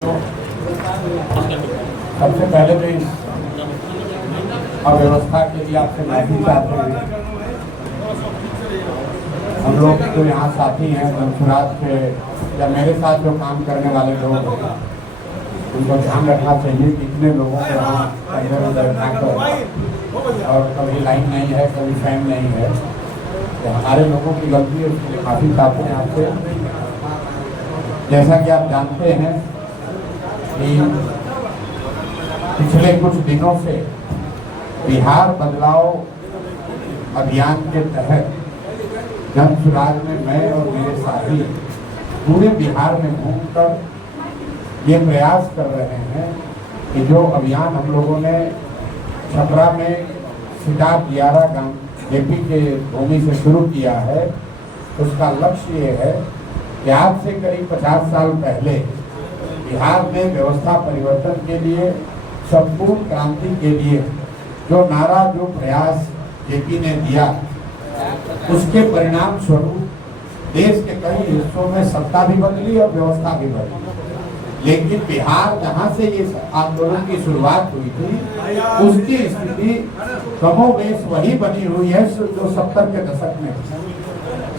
सबसे पहले तो इस अव्यवस्था के लिए आपसे माफी चाहते हैं। हम लोग जो यहाँ साथी हैं धनसुराज के या मेरे साथ जो काम करने वाले लोग हैं उनको ध्यान रखना चाहिए कि इतने लोगों को यहाँ अंदर उधर उठाकर और कभी लाइन नहीं है, कभी फैन नहीं है, तो हमारे लोगों की गलती है, उसके लिए माफी चाहते हैं आपसे। जैसा कि आप जानते हैं कि पिछले कुछ दिनों से बिहार बदलाव अभियान के तहत धनसुराज में मैं और मेरे साथी पूरे बिहार में घूमकर ये प्रयास कर रहे हैं कि जो अभियान हम लोगों ने छपरा में सिटाप दियारा गांव जेपी के भूमि से शुरू किया है, उसका लक्ष्य ये है कि आज से करीब 50 साल पहले बिहार में व्यवस्था परिवर्तन के लिए, संपूर्ण क्रांति के लिए जो नारा, जो प्रयास जेपी ने दिया, उसके परिणाम स्वरूप देश के कई हिस्सों में सत्ता भी बदली और व्यवस्था भी बदली। लेकिन बिहार जहां से ये आंदोलन की शुरुआत हुई थी, उसकी स्थिति कमोबेश वही बनी हुई है जो 70 के दशक में।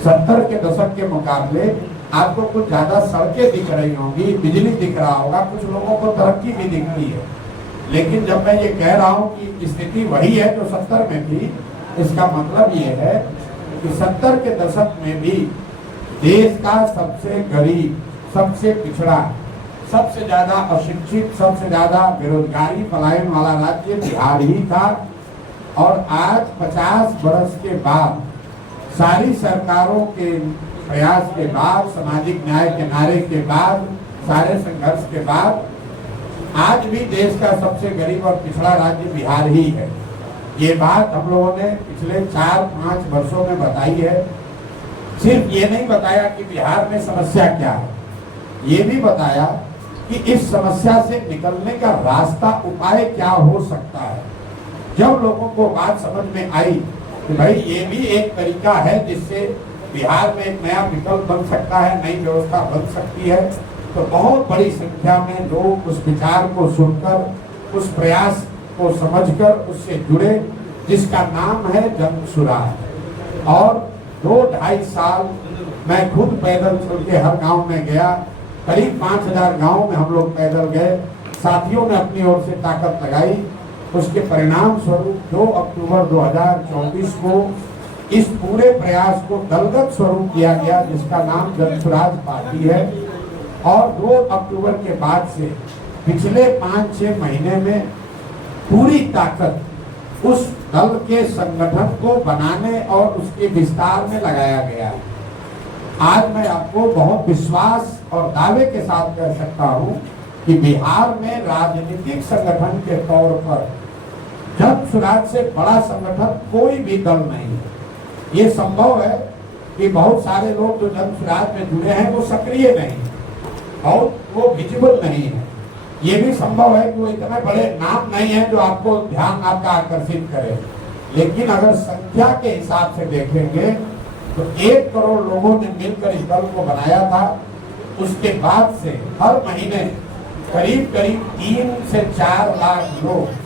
70 के दशक के मुकाबले आपको कुछ ज्यादा सड़कें दिख रही होंगी, बिजली दिख रहा होगा, कुछ लोगों को तरक्की भी दिखती है। लेकिन जब मैं ये कह रहा हूँ कि स्थिति वही है जो 70 में थी, इसका मतलब ये है कि 70 के दशक में भी देश का सबसे गरीब, सबसे पिछड़ा, सबसे ज्यादा अशिक्षित, सबसे ज्यादा बेरोजगारी पलायन वाला राज्य बिहार ही था। और आज 50 वर्ष के बाद, सारी सरकारों के प्रयास के बाद, सामाजिक न्याय के नारे के बाद, सारे संघर्ष के बाद आज भी देश का सबसे गरीब और पिछड़ा राज्य बिहार ही है। ये बात हम लोगों ने पिछले 4-5 वर्षों में बताई है। सिर्फ ये नहीं बताया कि बिहार में समस्या क्या है, ये भी बताया कि इस समस्या से निकलने का रास्ता, उपाय क्या हो सकता है। जब लोगों को बात समझ में आई कि भाई ये भी एक तरीका है जिससे बिहार में एक नया विकल्प बन सकता है, नई व्यवस्था बन सकती है, तो बहुत बड़ी संख्या में लोग उस विचार को सुनकर, उस प्रयास को समझकर उससे जुड़े, जिसका नाम है धनसुराज। और 2-2.5 साल मैं खुद पैदल चल के हर गांव में गया। करीब 5000 गांव में हम लोग पैदल गए, साथियों ने अपनी ओर से ताकत लगाई। उसके परिणाम स्वरूप 2 अक्टूबर 2024 को इस पूरे प्रयास को दलगत स्वरूप दिया गया, जिसका नाम धनसुराज पार्टी है। और 2 अक्टूबर के बाद से पिछले 5-6 महीने में पूरी ताकत उस दल के संगठन को बनाने और उसके विस्तार में लगाया गया है। आज मैं आपको बहुत विश्वास और दावे के साथ कह सकता हूं कि बिहार में राजनीतिक संगठन के तौर पर धनसुराज से बड़ा संगठन कोई भी दल नहीं है। ये संभव है कि बहुत सारे लोग जो धनसुराज में जुड़े हैं वो सक्रिय नहीं है और वो विजिबल नहीं है। ये भी संभव है कि वो इतने बड़े नाम नहीं है जो आपको ध्यान आपका आकर्षित करे। लेकिन अगर संख्या के हिसाब से देखेंगे तो 1 करोड़ लोगों ने मिलकर इस दल को बनाया था। उसके बाद से हर महीने करीब 3 से 4 लाख लोग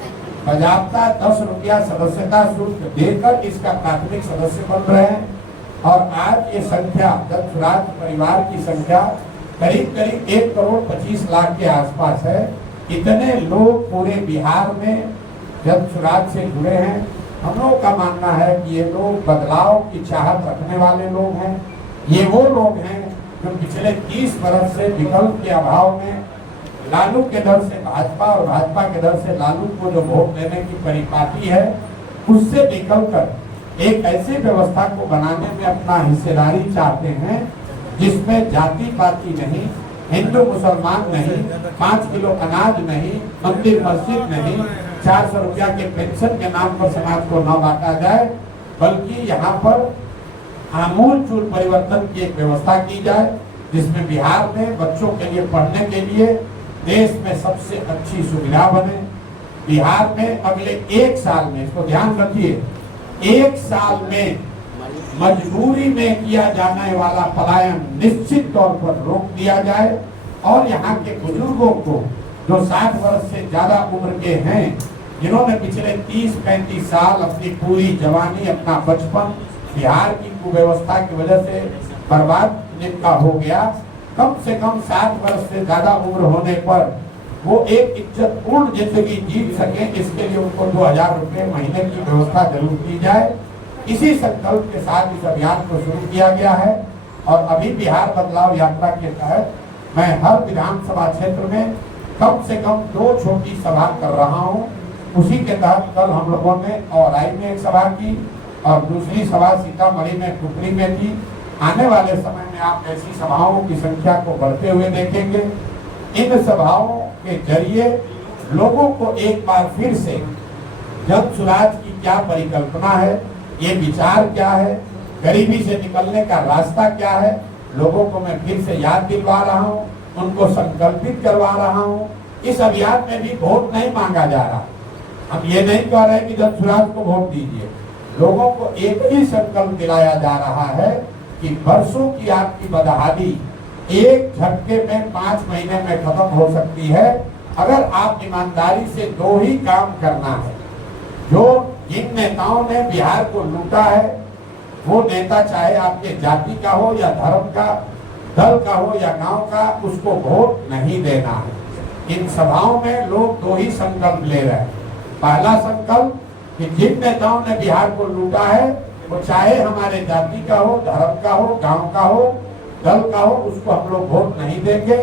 बजाबता 10 रुपया सदस्यता शुल्क देकर इसका प्राथमिक सदस्य बन रहे हैं। और आज ये संख्या, धनसुराज परिवार की संख्या करीब 1 करोड़ 25 लाख के आसपास है। इतने लोग पूरे बिहार में धनसुराज से जुड़े हैं। हम लोगों का मानना है कि ये लोग बदलाव की चाहत रखने वाले लोग हैं। ये वो लोग हैं जो पिछले 30 वर्ष से विकल्प के अभाव में लालू के डर से भाजपा और भाजपा के डर से लालू को जो वोट देने की परिपाटी है, उससे निकलकर एक ऐसी व्यवस्था को बनाने में अपना हिस्सेदारी चाहते हैं जिसमें जाति पाति नहीं, हिंदू मुसलमान नहीं, 5 किलो अनाज नहीं, मंदिर मस्जिद नहीं, 400 रुपया के पेंशन के नाम पर समाज को न बांटा जाए, बल्कि यहाँ पर आमूल चूल परिवर्तन की एक व्यवस्था की जाए, जिसमें बिहार में बच्चों के लिए पढ़ने के लिए देश में सबसे अच्छी सुविधा बने। बिहार में अगले 1 साल में, इसको ध्यान रखिए, 1 साल में मजबूरी में किया जाने वाला पलायन निश्चित तौर पर रोक दिया जाए और यहाँ के बुजुर्गों को जो 60 वर्ष से ज्यादा उम्र के हैं, जिन्होंने पिछले 30-35 साल अपनी पूरी जवानी, अपना बचपन बिहार की कुव्यवस्था की वजह से बर्बाद जिनका हो गया, कम से कम 60 वर्ष से ज्यादा उम्र होने पर वो एक इज्जतपूर्ण जिंदगी जी सके, इसके लिए उनको 2000 रुपये महीने की व्यवस्था जरूर की जाए। इसी संकल्प के साथ इस अभियान को शुरू किया गया है और अभी बिहार बदलाव यात्रा के तहत मैं हर विधानसभा क्षेत्र में कम से कम 2 छोटी सभा कर रहा हूँ। उसी के तहत कल हम लोगों ने औराई में एक सभा की और दूसरी सभा सीतामढ़ी में टुकड़ी में की। आने वाले समय में आप ऐसी सभाओं की संख्या को बढ़ते हुए देखेंगे। इन सभाओं के जरिए लोगों को एक बार फिर से जन सुराज की क्या परिकल्पना है, ये विचार क्या है, गरीबी से निकलने का रास्ता क्या है, लोगों को मैं फिर से याद दिलवा रहा हूँ, उनको संकल्पित करवा रहा हूँ। इस अभियान में भी वोट नहीं मांगा जा रहा। हम ये नहीं कह रहे कि जन सुराज को वोट दीजिए। लोगों को एक ही संकल्प दिलाया जा रहा है कि वर्षों की आपकी बदहाली एक झटके में 5 महीने में खत्म हो सकती है, अगर आप ईमानदारी से 2 ही काम करना है। जो जिन नेताओं ने बिहार को लूटा है, वो नेता चाहे आपके जाति का हो या धर्म का, दल का हो या गांव का, उसको वोट नहीं देना है। इन सभाओं में लोग 2 ही संकल्प ले रहे हैं। पहला संकल्प कि जिन नेताओं ने बिहार को लूटा है, वो चाहे हमारे जाति का हो, धर्म का हो, गांव का हो, दल का हो, उसको हम लोग वोट नहीं देंगे।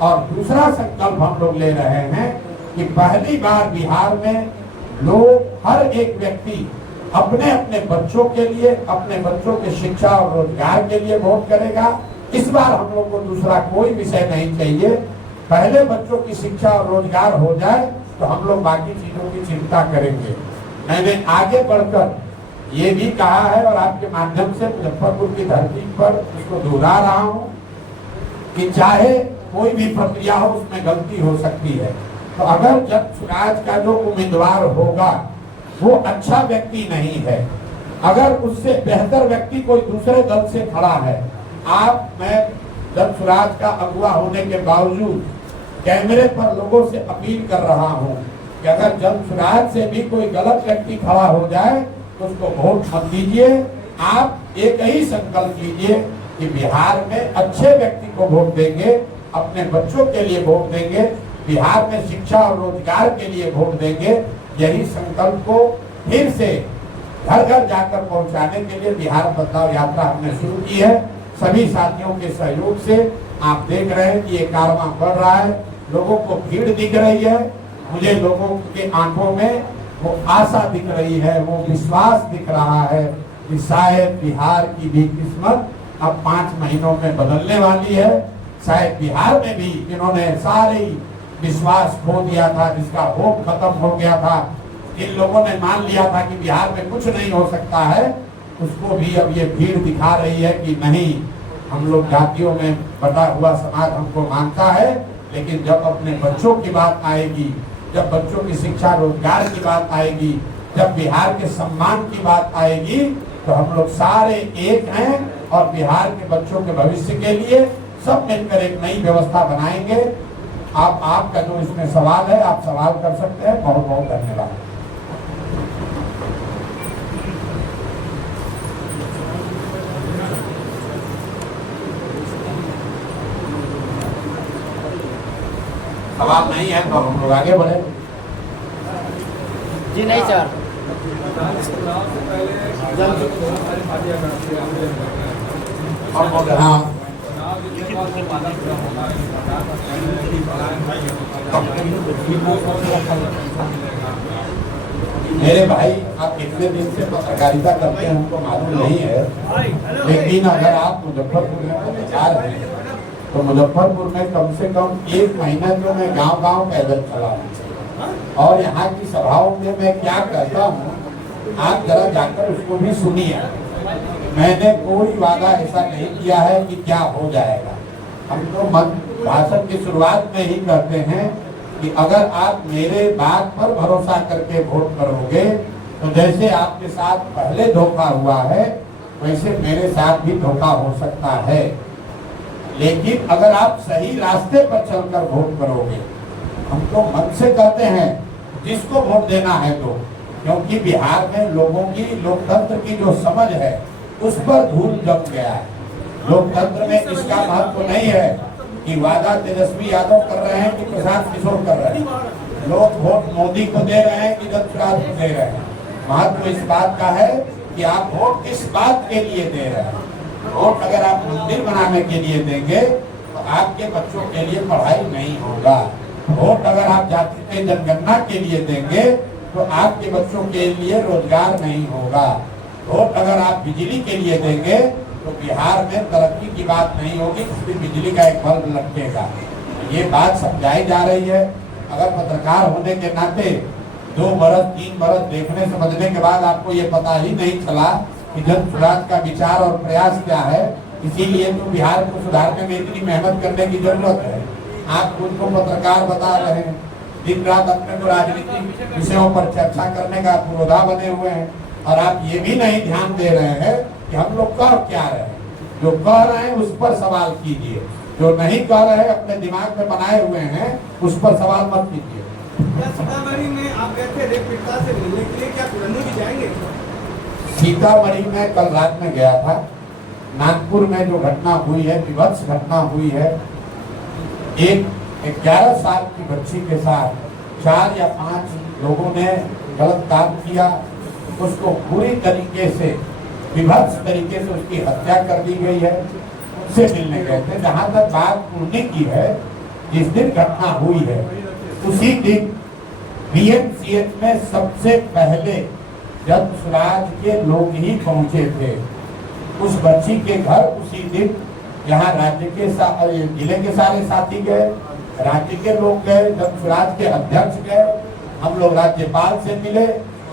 और दूसरा संकल्प हम लोग ले रहे हैं कि पहली बार बिहार में लोग, हर एक व्यक्ति अपने अपने बच्चों के लिए, अपने बच्चों के शिक्षा और रोजगार के लिए वोट करेगा। इस बार हम लोग को दूसरा कोई विषय नहीं चाहिए। पहले बच्चों की शिक्षा और रोजगार हो जाए तो हम लोग बाकी चीजों की चिंता करेंगे। मैंने आगे बढ़कर ये भी कहा है और आपके माध्यम से मुजफ्फरपुर की धरती पर उसको दोहरा रहा हूँ कि चाहे कोई भी प्रक्रिया हो, उसमें गलती हो सकती है। तो अगर जन सुराज का जो उम्मीदवार होगा वो अच्छा व्यक्ति नहीं है, अगर उससे बेहतर व्यक्ति कोई दूसरे दल से खड़ा है, मैं जन सुराज का अगुवा होने के बावजूद कैमरे पर लोगों से अपील कर रहा हूँ कि अगर जन सुराज से भी कोई गलत व्यक्ति खड़ा हो जाए तो उसको वोट मत दीजिए। आप एक ही संकल्प लीजिए कि बिहार में अच्छे व्यक्ति को वोट देंगे, अपने बच्चों के लिए वोट देंगे, बिहार में शिक्षा और रोजगार के लिए वोट देंगे। यही संकल्प को फिर से घर घर जाकर पहुंचाने के लिए बिहार बदलाव यात्रा हमने शुरू की है। सभी साथियों के सहयोग से आप देख रहे हैं कि ये कारवां बढ़ रहा है, लोगों को भीड़ दिख रही है, मुझे लोगों के आंखों में वो आशा दिख रही है, वो विश्वास दिख रहा है कि शायद बिहार की भी किस्मत अब 5 महीनों में बदलने वाली है। शायद बिहार में भी जिन्होंने सारे विश्वास खो दिया था, जिसका होप खत्म हो गया था, इन लोगों ने मान लिया था कि बिहार में कुछ नहीं हो सकता है, उसको भी अब ये भीड़ दिखा रही है कि नहीं, हम लोग जातियों में बटा हुआ समाज हमको मानता है, लेकिन जब अपने बच्चों की बात आएगी, जब बच्चों की शिक्षा रोजगार की बात आएगी, जब बिहार के सम्मान की बात आएगी, तो हम लोग सारे एक हैं और बिहार के बच्चों के भविष्य के लिए सब मिलकर एक नई व्यवस्था बनाएंगे। आपका जो इसमें सवाल है, आप सवाल कर सकते हैं। बहुत बहुत धन्यवाद। सवाल नहीं है तो हम लोग आगे बढ़े। जी नहीं सर। हाँ, मेरे भाई, आप कितने दिन से पत्रकारिता करते हैं हमको मालूम नहीं है, लेकिन अगर आप मुजफ्फरपुर में पत्रकार हैं तो मुजफ्फरपुर में कम से कम 1 महीना जो मैं गांव-गांव पैदल चला हूँ और यहाँ की सभाओं में मैं क्या कहता हूँ, आप जरा जाकर उसको भी सुनिए। मैंने कोई वादा ऐसा नहीं किया है कि क्या हो जाएगा। हम तो भाषण की शुरुआत में ही कहते हैं कि अगर आप मेरे बात पर भरोसा करके वोट करोगे तो जैसे आपके साथ पहले धोखा हुआ है, वैसे मेरे साथ भी धोखा हो सकता है। लेकिन अगर आप सही रास्ते पर चलकर वोट करोगे, हम तो मन से कहते हैं जिसको वोट देना है तो, क्योंकि बिहार में लोगों की लोकतंत्र की जो समझ है उस पर धूल जम गया है। लोकतंत्र में इसका महत्व नहीं है कि वादा तेजस्वी यादव कर रहे हैं कि प्रशांत किशोर कर रहे हैं। लोग वोट मोदी को दे रहे हैं कि जगन्नाथ को दे रहे हैं। महत्व इस बात का है कि आप वोट किस बात के लिए दे रहे हैं। वोट अगर आप मंदिर बनाने के लिए देंगे तो आपके बच्चों के लिए पढ़ाई नहीं होगा। वोट अगर आप जाति के जनगणना के लिए देंगे तो आपके बच्चों के लिए रोजगार नहीं होगा। वोट अगर आप बिजली के लिए देंगे तो बिहार में तरक्की की बात नहीं होगी, सिर्फ बिजली का एक बल्ब लटकेगा। ये बात समझाई जा रही है। अगर पत्रकार होने के नाते 2 बरस 3 बरस देखने समझने के बाद आपको ये पता ही नहीं चला कि जन स्वराज का विचार और प्रयास क्या है, इसीलिए तो बिहार को सुधारने में इतनी मेहनत करने की जरूरत है। आप खुद को पत्रकार बता रहे हैं, दिन रात अपने को राजनीतिक विषयों पर चर्चा करने का पुरोधा बने हुए हैं, और आप ये भी नहीं ध्यान दे रहे हैं कि हम लोग कह क्या रहे हैं। जो कह रहे हैं उस पर सवाल कीजिए, जो नहीं कह रहे हैं अपने दिमाग में बनाए हुए हैं उस पर सवाल मत कीजिए। सीतामढ़ी में आप गए थे रेप पीड़िता से मिलने के लिए, क्या तुरंत भी जाएंगे? सीतामढ़ी में कल रात में गया था। नागपुर में जो घटना हुई है, विभत्स घटना हुई है, एक 11 साल की बच्ची के साथ 4 या 5 लोगों ने गलत काम किया, उसको पूरी तरीके से विभत्स तरीके से उसकी हत्या कर दी गई है। उससे मिलने गए थे। जहाँ तक बात पुणे की है, जिस दिन घटना हुई है उसी दिन BMCH में सबसे पहले जन स्वराज के लोग ही पहुंचे थे उस बच्ची के घर। उसी दिन यहाँ राज्य के जिले के सारे साथी गए, राज्य के लोग गए, जन स्वराज के अध्यक्ष गए, हम लोग राज्यपाल से मिले,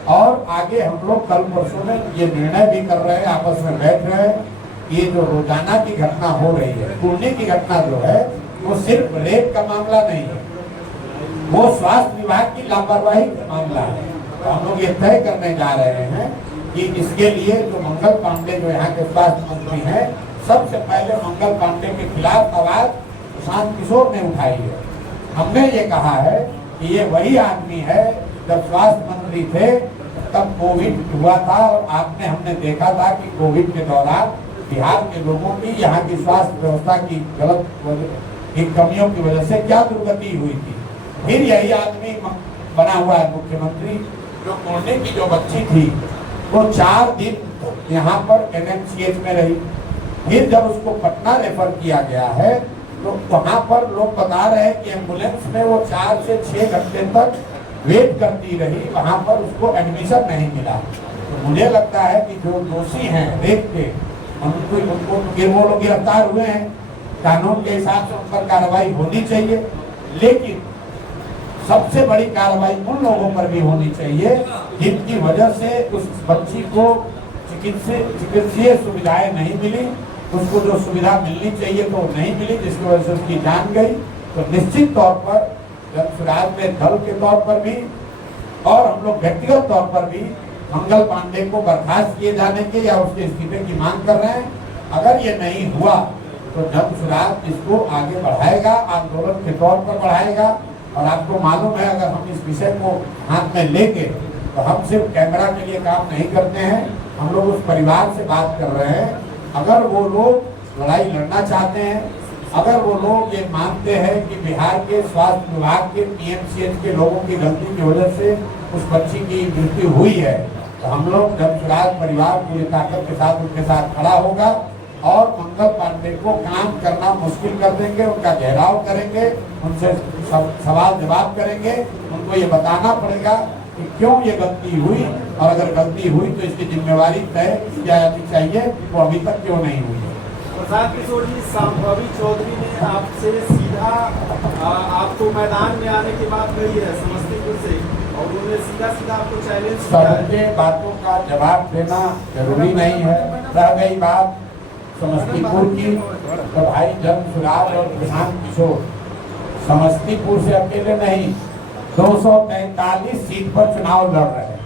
और आगे हम लोग कल परसों में ये निर्णय भी कर रहे हैं, आपस में बैठ रहे हैं। ये जो रोजाना की घटना हो रही है, पुणे की घटना जो है वो सिर्फ रेप का मामला नहीं है, वो स्वास्थ्य विभाग की लापरवाही का मामला है। तो हम लोग ये तय करने जा रहे हैं कि इसके लिए जो मंगल पांडे जो यहाँ के स्वास्थ्य मंत्री हैं, सबसे पहले मंगल पांडे के खिलाफ आवाज प्रशांत किशोर ने उठाई है। हमने ये कहा है कि ये वही आदमी है, जब स्वास्थ्य मंत्री थे तब कोविड हुआ था, और हमने देखा था कि कोविड के दौरान बिहार के लोगों की, यहाँ की स्वास्थ्य व्यवस्था की गलत कमियों की वजह से क्या दुर्गति हुई थी। फिर यही आदमी बना हुआ है मुख्यमंत्री। जो पुणे की जो बच्ची थी वो 4 दिन यहाँ पर NMCH में रही, फिर जब उसको पटना रेफर किया गया है तो वहाँ पर लोग बता रहे हैं कि एम्बुलेंस में वो 4 से 6 घंटे तक वेट करती रही, वहाँ पर उसको एडमिशन नहीं मिला। तो मुझे लगता है कि जो दोषी हैं रेप के, उनको वो लोग गिरफ्तार हुए हैं, कानून के हिसाब से उन पर कार्रवाई होनी चाहिए, लेकिन सबसे बड़ी कार्रवाई उन लोगों पर भी होनी चाहिए जिनकी वजह से उस बच्ची को चिकित्सीय सुविधाएं नहीं मिली, उसको जो सुविधा मिलनी चाहिए तो नहीं मिली, जिसकी वजह से उसकी जान गई। तो निश्चित तौर पर जन स्वराज में दल के तौर पर भी और हम लोग व्यक्तिगत तौर पर भी मंगल पांडे को बर्खास्त किए जाने के या उसके इस्तीफे की मांग कर रहे हैं। अगर ये नहीं हुआ तो जन स्वराज इसको आगे बढ़ाएगा, आंदोलन के तौर पर बढ़ाएगा। और आपको मालूम है, अगर हम इस विषय को हाथ में लेके, तो हम सिर्फ कैमरा के लिए काम नहीं करते हैं, हम लोग उस परिवार से बात कर रहे हैं। अगर वो लोग लड़ाई लड़ना चाहते हैं, अगर वो लोग ये मानते हैं कि बिहार के स्वास्थ्य विभाग के PMCH के लोगों की गलती की वजह से उस बच्ची की मृत्यु हुई है, तो हम लोग जन स्वराज परिवार पूरी ताकत के साथ उनके साथ खड़ा होगा और मंगल पांडे को काम करना मुश्किल कर देंगे, उनका घेराव करेंगे, उनसे सवाल जवाब करेंगे। उनको ये बताना पड़ेगा कि क्यों ये गलती हुई, और अगर गलती हुई तो इसकी जिम्मेवारी तय की जानी चाहिए, वो अभी तक क्यों नहीं हुई है। प्रशांत किशोर जी, संभावी चौधरी ने आपसे सीधा आपको मैदान में आने की बात कही है समस्तीपुर से, और उन्होंने सीधा आपको चैलेंज किया है। सबके बातों का जवाब देना जरूरी नहीं है। रह गई बात समस्तीपुर की, तो भाई जन स्वराज और प्रशांत किशोर समस्तीपुर से अकेले नहीं 243 सीट पर चुनाव लड़ रहे हैं।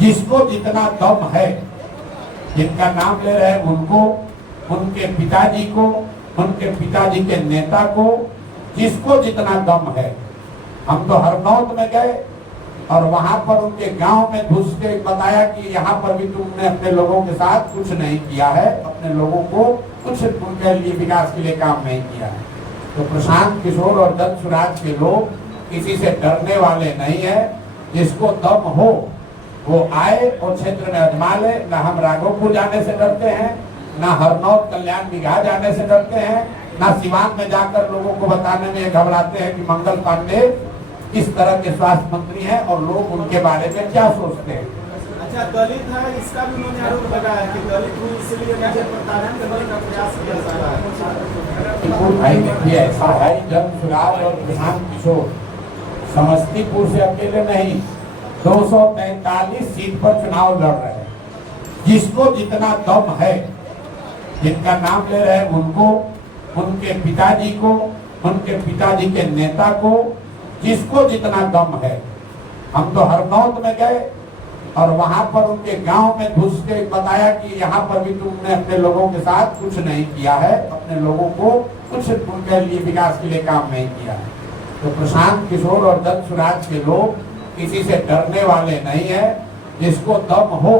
जिसको जितना दम है, जिनका नाम ले रहे हैं उनको, उनके पिताजी को, उनके पिताजी के नेता को, जिसको जितना दम है। हम तो हरनौत में गए और वहां पर उनके गांव में घुस के बताया कि यहाँ पर भी तुमने अपने लोगों के साथ कुछ नहीं किया है, अपने लोगों को कुछ उनके लिए विकास के लिए काम नहीं किया है। तो प्रशांत किशोर और दत्त के लोग किसी से डरने वाले नहीं है। जिसको दम हो वो आए और क्षेत्र में आजमा ले। न हम राघोपुर जाने से डरते हैं, न हरनौत कल्याण बिघा जाने से डरते हैं, न सिवान में जाकर लोगों को बताने में घबराते हैं कि मंगल पांडे किस तरह के स्वास्थ्य मंत्री हैं और लोग उनके बारे में क्या सोचते हैं। अच्छा, दलित है, इसका भी उन्होंने आरोप लगाया कि दलित हूँ इसलिए मुझे प्रताड़ित करने का प्रयास किया जा रहा है। भाई देखिए, ऐसा है, जब सुराज और प्रशांत किशोर समस्तीपुर से अकेले नहीं 243 सीट पर चुनाव लड़ रहे हैं। जिसको जितना दम है, जिनका नाम ले रहे हैं उनको, उनके पिताजी को, उनके पिताजी के नेता को, जिसको जितना दम है। हम तो हरनौत में गए और वहां पर उनके गांव में घुस के बताया कि यहाँ पर भी तुमने अपने लोगों के साथ कुछ नहीं किया है, अपने लोगों को कुछ उनके लिए विकास के लिए काम नहीं किया है। तो प्रशांत किशोर और दत्त के लोग किसी से डरने वाले नहीं है। जिसको दम हो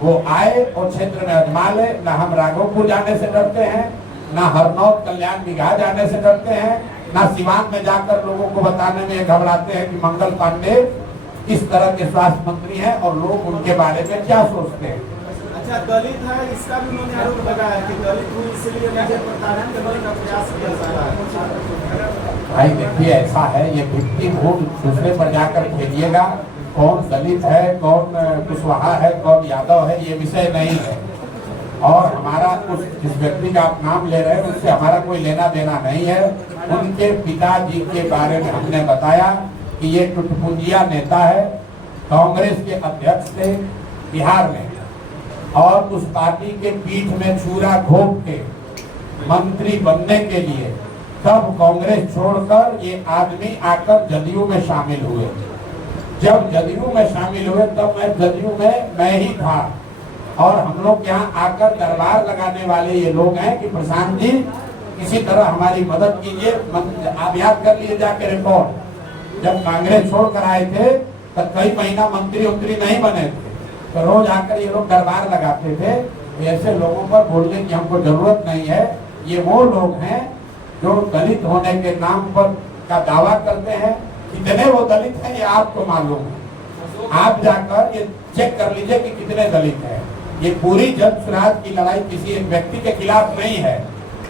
वो आए और क्षेत्र में आजमा ले। न हम राघोपुर जाने से डरते हैं, न हरनौत कल्याण बिघा जाने से डरते हैं, न सिवान में जाकर लोगों को बताने में घबराते हैं कि मंगल पांडे किस तरह के स्वास्थ्य मंत्री हैं और लोग उनके बारे में क्या सोचते हैं। अच्छा, दलित है, इसका भी उन्होंने आरोप लगाया कि दलित हूँ इसलिए मुझे प्रताड़ित करने का प्रयास किया जा रहा है। भाई देखिए, ऐसा है, ये विक्टिमहुड दूसरे पर जाकर खेलिएगा। कौन दलित है, कौन कुशवाहा है, कौन यादव है, ये विषय नहीं है। और हमारा उस जिस व्यक्ति का आप नाम ले रहे हैं उससे हमारा कोई लेना देना नहीं है। उनके पिताजी के बारे में हमने बताया कि ये टुटपुंजिया नेता है, कांग्रेस के अध्यक्ष थे बिहार में, और उस पार्टी के पीठ में छुरा घोंप के मंत्री बनने के लिए तब कांग्रेस छोड़कर ये आदमी आकर जदयू में शामिल हुए। जब जदयू में शामिल हुए तब मैं जदयू में मैं ही था, और हम लोग यहाँ आकर दरबार लगाने वाले ये लोग हैं कि प्रशांत जी किसी तरह हमारी मदद कीजिए। आप याद कर लिए जाके रिपोर्ट, जब कांग्रेस छोड़ कर आए थे तब कई महीना मंत्री नहीं बने थे, तो रोज आकर ये लोग दरबार लगाते थे। ऐसे लोगों पर बोलने की हमको जरूरत नहीं है। ये वो लोग हैं जो दलित होने के नाम पर का दावा करते हैं। कितने वो दलित हैं ये आपको मालूम है। आप जाकर ये चेक कर लीजिए कि कितने दलित हैं। ये पूरी जन स्वराज की लड़ाई किसी एक व्यक्ति के खिलाफ नहीं है,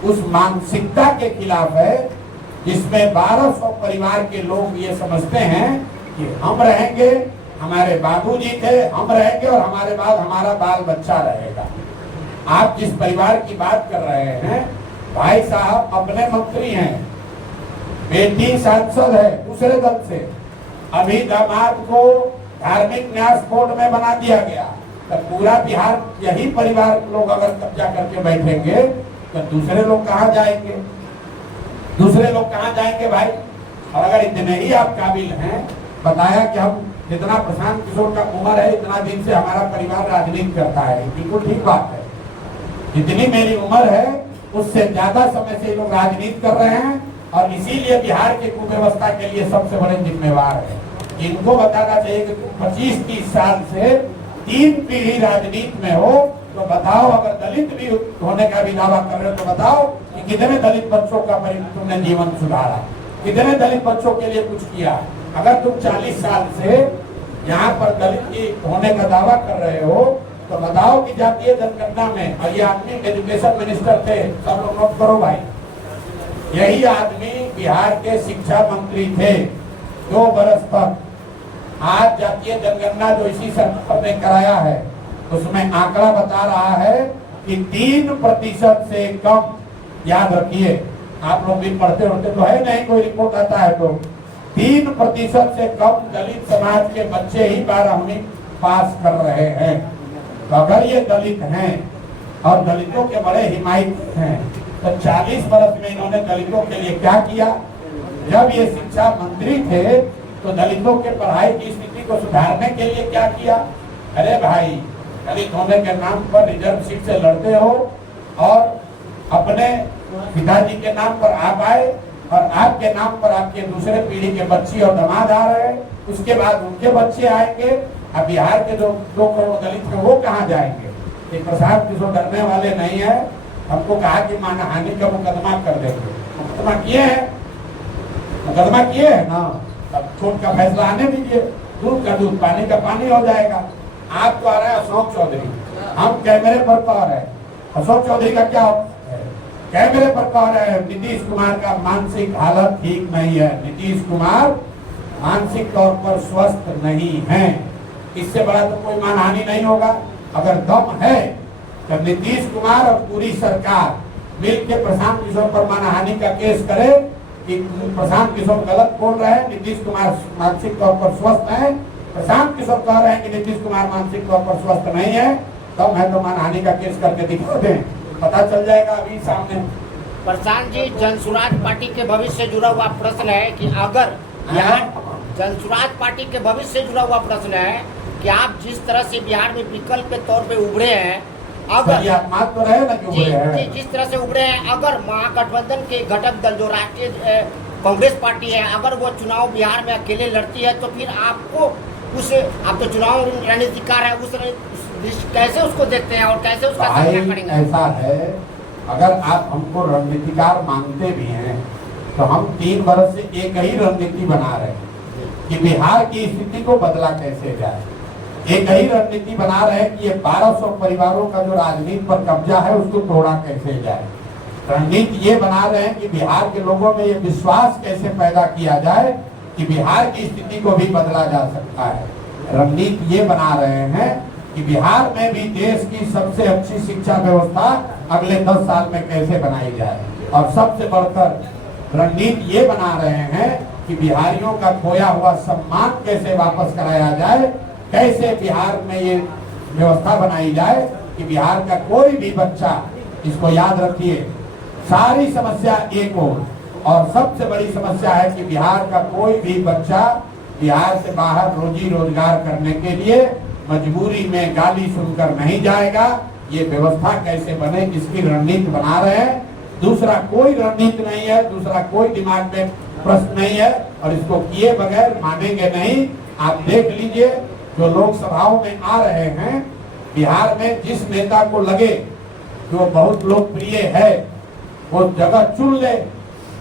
उस मानसिकता के खिलाफ है जिसमें 1200 परिवार के लोग ये समझते हैं कि हम रहेंगे, हमारे बाबूजी थे, हम रहेंगे और हमारे बाद हमारा बाल बच्चा रहेगा। आप जिस परिवार की बात कर रहे हैं, भाई साहब अपने मंत्री हैं, बेटी सांसद है दूसरे दल से, अभी दामाद को धार्मिक न्यास बोर्ड में बना दिया गया। तो पूरा बिहार यही परिवार लोग अगर कब्जा करके बैठेंगे तो दूसरे लोग कहाँ जाएंगे? दूसरे लोग कहाँ जाएंगे भाई? और अगर इतने ही आप काबिल हैं, बताया कि हम जितना प्रशांत किशोर का उम्र है इतना दिन से हमारा परिवार राजनीति करता है, बिल्कुल ठीक बात है। जितनी मेरी उम्र है उससे ज्यादा समय से लोग राजनीति कर रहे हैं और इसीलिए बिहार की कुव्यवस्था के लिए सबसे बड़े जिम्मेवार है। इनको बताना चाहिए कि 25-30 साल से 3 पीढ़ी राजनीति में हो, तो बताओ अगर दलित भी होने का भी दावा कर रहे हो तो बताओ कि कितने दलित बच्चों का तुमने जीवन सुधारा, कितने दलित बच्चों के लिए कुछ किया। अगर तुम 40 साल से यहाँ पर दलित की होने का दावा कर रहे हो तो बताओ कि जातीय जनगणना में, और ये आदमी एजुकेशन मिनिस्टर थे, सब लोग नोट करो भाई, यही आदमी बिहार के शिक्षा मंत्री थे 2 बरस तक। आज जातीय जनगणना जो इसी सरकार ने कराया है उसमें आंकड़ा बता रहा है कि 3% से कम, याद रखिए आप लोग भी पढ़ते होते तो है नहीं, कोई रिपोर्ट आता है तो 3% से कम दलित समाज के बच्चे ही 12वीं पास कर रहे हैं। तो अगर ये दलित हैं और दलितों के बड़े हिमायती हैं तो 40 वर्ष में इन्होंने दलितों के लिए क्या किया? जब ये शिक्षा मंत्री थे तो दलितों के पढ़ाई की स्थिति को सुधारने के लिए क्या किया? अरे भाई, दलित होने के नाम पर रिजर्व सीट से लड़ते हो और अपने पिताजी के नाम पर आप आए और आपके नाम पर आपके दूसरे पीढ़ी के बच्चे और दामाद आ रहे हैं, उसके बाद उनके बच्चे आएंगे। अब बिहार के जो 2 करोड़ दलित हैं वो कहाँ जाएंगे? ये प्रसाद किशोर डरने वाले नहीं है। हमको कहा कि मानहानि का मुकदमा कर देंगे, मुकदमा किए हैं ना, अब कोर्ट का फैसला आने दीजिए, दूध का दूध पानी का पानी हो जाएगा। आप तो आ रहे हैं अशोक चौधरी, हम कैमरे पर कह रहे हैं अशोक चौधरी का क्या है, कैमरे पर कह रहे हैं नीतीश कुमार का मानसिक हालत ठीक नहीं है, नीतीश कुमार मानसिक तौर पर स्वस्थ नहीं है। इससे बड़ा तो कोई मानहानि नहीं होगा। अगर दम है तो नीतीश कुमार और पूरी सरकार मिलकर प्रशांत किशोर पर मानहानि का केस करे कि प्रशांत किशोर गलत बोल रहे हैं, नीतीश कुमार मानसिक तौर पर स्वस्थ है। प्रशांत किशोर कह रहे हैं कि नीतीश कुमार मानसिक तौर पर स्वस्थ नहीं है, दम है तो मानहानि का केस करके दिखा दें, पता चल जाएगा अभी सामने। प्रशांत जी, जनसुराज पार्टी के भविष्य से जुड़ा हुआ प्रश्न है कि अगर यहाँ जनसुराज पार्टी के भविष्य से जुड़ा हुआ प्रश्न है कि आप जिस तरह से बिहार में विकल्प के तौर पे उभरे हैं, अगर आप मान तो रहे ना कि उभरे हैं, जिस तरह से उभरे हैं, अगर महागठबंधन के घटक दल जो राष्ट्रीय कांग्रेस पार्टी है, अगर वो चुनाव बिहार में अकेले लड़ती है तो फिर आपको आप तो चुनाव रणनीतिकार है, कैसे उसको देखते हैं और कैसे उसका सामना करेंगे? ऐसा है, अगर आप हमको रणनीतिकार मानते भी हैं तो हम 3 वर्ष से एक ही रणनीति बना रहे हैं कि बिहार की स्थिति को बदला कैसे जाए। एक ही रणनीति बना रहे हैं कि ये 1200 परिवारों का जो राजनीति पर कब्जा है उसको तोड़ा कैसे जाए। रणनीति ये बना रहे हैं कि बिहार के लोगों में ये विश्वास कैसे पैदा किया जाए कि बिहार की स्थिति को भी बदला जा सकता है। रणनीति ये बना रहे हैं कि बिहार में भी देश की सबसे अच्छी शिक्षा व्यवस्था अगले 10 साल में कैसे बनाई जाए, और सबसे बढ़कर रणनीति ये बना रहे हैं कि बिहारियों का खोया हुआ सम्मान कैसे वापस कराया जाए, कैसे बिहार में ये व्यवस्था बनाई जाए कि बिहार का कोई भी बच्चा, इसको याद रखिए, सारी समस्या एक और सबसे बड़ी समस्या है कि बिहार का कोई भी बच्चा बिहार से बाहर रोजी रोजगार करने के लिए मजबूरी में गाली सुनकर नहीं जाएगा। ये व्यवस्था कैसे बने इसकी रणनीति बना रहे हैं। दूसरा कोई रणनीति नहीं है, दूसरा कोई दिमाग में प्रश्न नहीं है, और इसको किए बगैर मानेंगे नहीं। आप देख लीजिए, जो लोकसभाओं में आ रहे हैं बिहार में, जिस नेता को लगे कि वो बहुत लोकप्रिय है वो जगह चुन ले,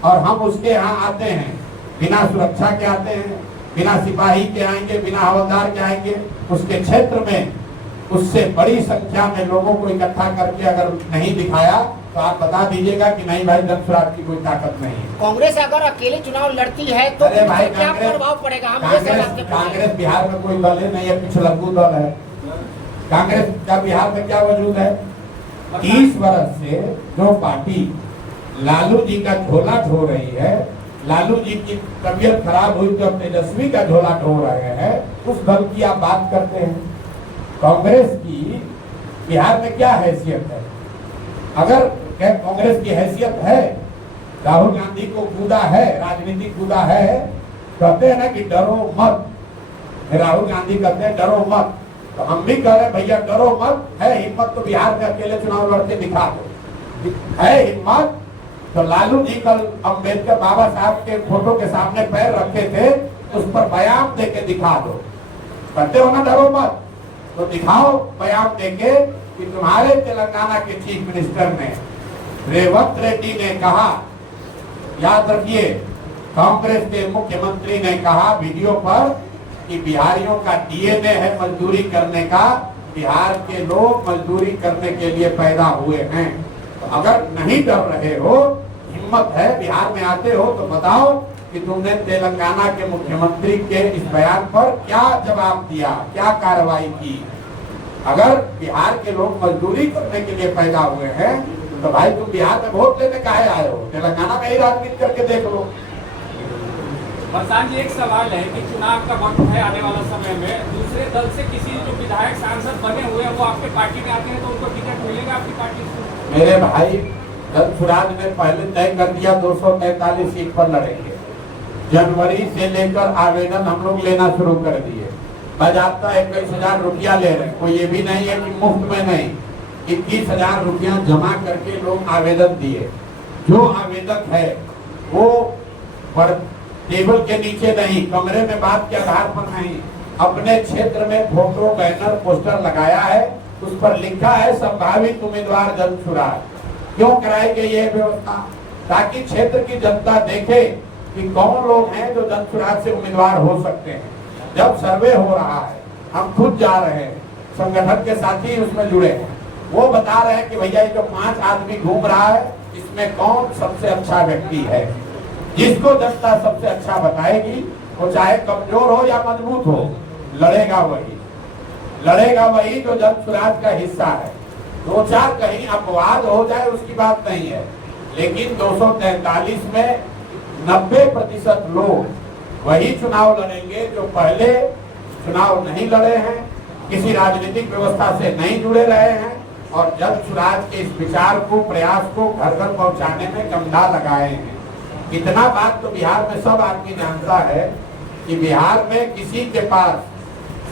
और हम उसके यहाँ आते हैं, बिना सुरक्षा के आते हैं, बिना सिपाही के आएंगे, बिना हवलदार के आएंगे, उसके क्षेत्र में उससे बड़ी संख्या में लोगों को इकट्ठा करके अगर नहीं दिखाया तो आप बता दीजिएगा कि नहीं भाई, जनसुराज की कोई ताकत नहीं है। कांग्रेस अगर अकेले चुनाव लड़ती है तो भाई क्या प्रभाव पड़ेगा? हम कांग्रेस बिहार में कोई दल नहीं है, पिछलग्गू दल है। कांग्रेस का बिहार में क्या वजूद है? 30 वर्ष से जो पार्टी लालू जी का झोला ढो रही है, लालू जी की तबीयत खराब हुई तो तेजस्वी का झोला ढो रहे हैं, उस दल की आप बात करते हैं। कांग्रेस की बिहार में क्या हैसियत है? अगर कांग्रेस की हैसियत है, राहुल गांधी को कूदा है, राजनीति कूदा है, कहते हैं ना कि डरो मत, राहुल गांधी कहते हैं डरो मत, तो हम भी कह रहे हैं भैया डरो मत, है हिम्मत तो बिहार में अकेले चुनाव लड़ते दिखा दो, है हिम्मत तो लालू जी कल अम्बेडकर बाबा साहब के फोटो के सामने पैर रखे थे, उस पर बयान देके दिखा दो। कहते हो ना डरो मत, तो दिखाओ बयान देके कि तुम्हारे तेलंगाना के चीफ मिनिस्टर ने रेवंत रेड्डी ने कहा, याद रखिए, कांग्रेस के मुख्यमंत्री ने कहा वीडियो पर कि बिहारियों का डीएनए है मजदूरी करने का, बिहार के लोग मजदूरी करने के लिए पैदा हुए हैं। तो अगर नहीं डर रहे हो, हिम्मत है, बिहार में आते हो, तो बताओ कि तुमने तेलंगाना के मुख्यमंत्री के इस बयान पर क्या जवाब दिया, क्या कार्रवाई की। अगर बिहार के लोग मजदूरी करने के लिए पैदा हुए हैं तो भाई तुम बिहार में वोट लेने काहे आए हो? तेलंगाना में ही राजनीति करके देख लो। प्रशांत जी, एक सवाल है कि चुनाव का वक्त है आने वाला समय में, दूसरे दल से किसी जो विधायक सांसद बने हुए हैं वो आपके पार्टी में आते हैं तो उनको टिकट मिलेगा आपकी पार्टी से? मेरे भाई, जनसुराज ने पहले तय कर दिया 243 सीट पर लड़ेंगे। जनवरी से लेकर आवेदन हम लोग लेना शुरू कर दिए। बाजाबता 21,000 रुपया ले रहे हैं, कोई ये भी नहीं है कि मुफ्त में नहीं, 21,000 रुपया जमा करके लोग आवेदन दिए। जो आवेदक है वो पर टेबल के नीचे नहीं, कमरे में बात के आधार पर नहीं, अपने क्षेत्र में फोटो बैनर पोस्टर लगाया है, उस पर लिखा है संभावित उम्मीदवार जन सुराज। क्यों कराई गई ये व्यवस्था? ताकि क्षेत्र की जनता देखे कि कौन लोग हैं जो जन सुराज से उम्मीदवार हो सकते हैं। जब सर्वे हो रहा है, हम खुद जा रहे हैं, संगठन के साथी उसमें जुड़े हैं, वो बता रहे हैं कि भैया ये जो 5 आदमी घूम रहा है इसमें कौन सबसे अच्छा व्यक्ति है। जिसको जनता सबसे अच्छा बताएगी, वो चाहे कमजोर हो या मजबूत हो, लड़ेगा वही जो जन सुराज का हिस्सा है। 2-4 कहीं अपवाद हो जाए उसकी बात नहीं है, लेकिन 243 में 90% लोग वही चुनाव लड़ेंगे जो पहले चुनाव नहीं लड़े हैं, किसी राजनीतिक व्यवस्था से नहीं जुड़े रहे हैं और जन सुराज के इस विचार को, प्रयास को घर घर पहुंचाने में गमला लगाए हैं। इतना बात तो बिहार में सब आदमी जानता है कि बिहार में किसी के पास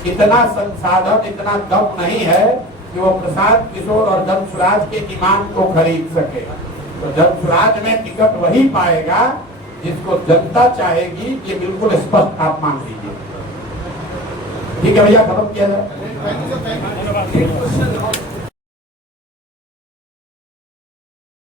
इतना संसाधन, इतना दम नहीं है कि वो प्रशांत किशोर और जन सुराज के ईमान को खरीद सके। तो जन सुराज में टिकट वही पाएगा जिसको जनता चाहेगी, ये बिल्कुल स्पष्ट आप मान लीजिए। ठीक है भैया, खत्म किया जाए।